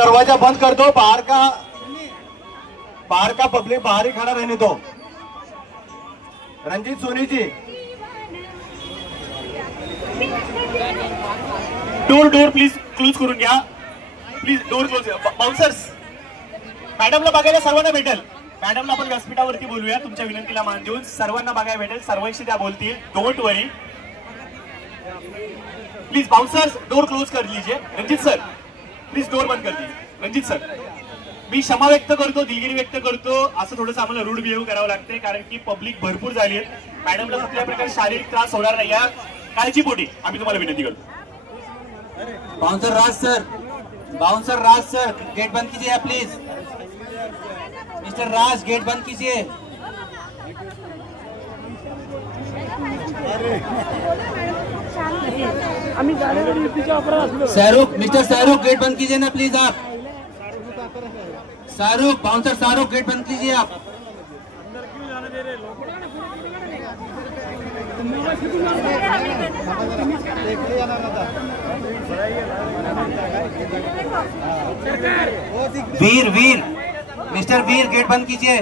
दरवाजा बंद कर दो, बाहर का पब्लिक बाहर ही खड़ा रहने दो। Ranjeet Soni ji, door please close करून घ्या, प्लीज डोर क्लोज। बाउन्सर्स, मॅडमला बघायला सर्वांना भेटेल, मॅडमला आपण व्यासपीठावरती बोलूया, तुमच्या विनंतीला मान देऊन सर्वांना बघायला भेटेल, सर्वांशी त्या बोलतील, don't worry please. Bouncers door close कर लीजिए। रंजीत सर प्लीज डोर बंद कर दीजिए। रंजीत सर, मी क्षमा व्यक्त करतो, दिलगिरी व्यक्त करतो, असं थोडंसं आम्हाला रूड बिहेव करावं लागतंय कारण की पब्लिक भरपूर झाली आहे, मॅडमला कुठल्या प्रकारे शारीरिक त्रास होणार नाही या काळजीपोटी आम्ही तुम्हाला विनंती करतो। बाउंसर राज सर गेट बंद कीजिए प्लीज। मिस्टर राज गेट बंद कीजिए। शाहरुख, मिस्टर शाहरुख गेट बंद कीजिए ना प्लीज आप। शाहरुख, बाउंसर शाहरुख गेट बंद कीजिए आप। वीर मिस्टर वीर गेट बंद कीजिए।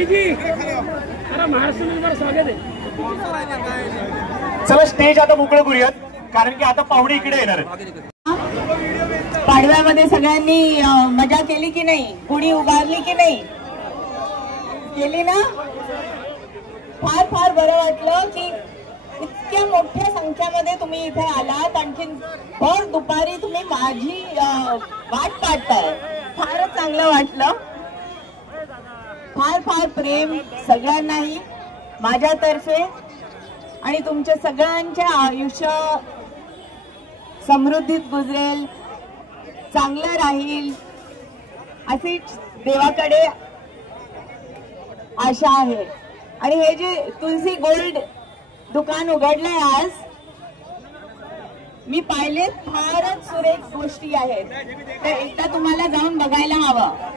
जी महाराष्ट्र स्वागत आहे। चला स्टेज आता मोकळं करूयात कारण की आता पाहुणे इकडे येणार आहेत। पाडव्यामध्ये सगळ्यांनी मजा केली की नाही, गुढी उभारली की नाही, केली ना? फार फार बरं वाटलं की इतक्या मोठ्या संख्येमध्ये तुम्ही इथे आलात, आणखीन भर दुपारी तुम्ही माझी वाट पाहताय, फारच चांगलं वाटलं। फार फार प्रेम सगळ्यांनाही माझ्यातर्फे, आणि तुमच्या सगळ्यांचे आयुष्य समृद्धीत गुजरेल, चांगलं राहील अशीच देवाकडे आशा आहे। आणि हे जे तुलसी गोल्ड दुकान उघडलंय आज, मी पाहिले फारच सुरेख गोष्टी आहेत, तर एकदा तुम्हाला जाऊन बघायला हवं।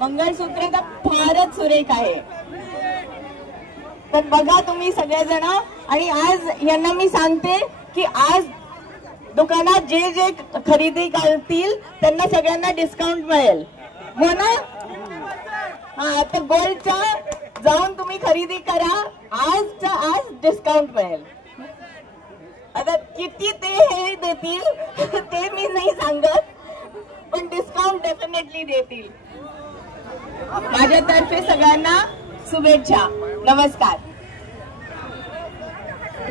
मंगळसूत्र तर फारच सुरेख आहे, तर बघा तुम्ही सगळेजण। आणि आज यांना मी सांगते की आज दुकानात जे जे खरेदी करतील त्यांना सगळ्यांना डिस्काउंट मिळेल, हो ना? हा, तर गोल्डच्या जाऊन तुम्ही खरेदी करा, आजच्या आज डिस्काउंट मिळेल। आता किती ते हे देतील ते मी नाही सांगत, पण डिस्काउंट डेफिनेटली देतील। माझ्यातर्फे सगळ्यांना शुभेच्छा, नमस्कार।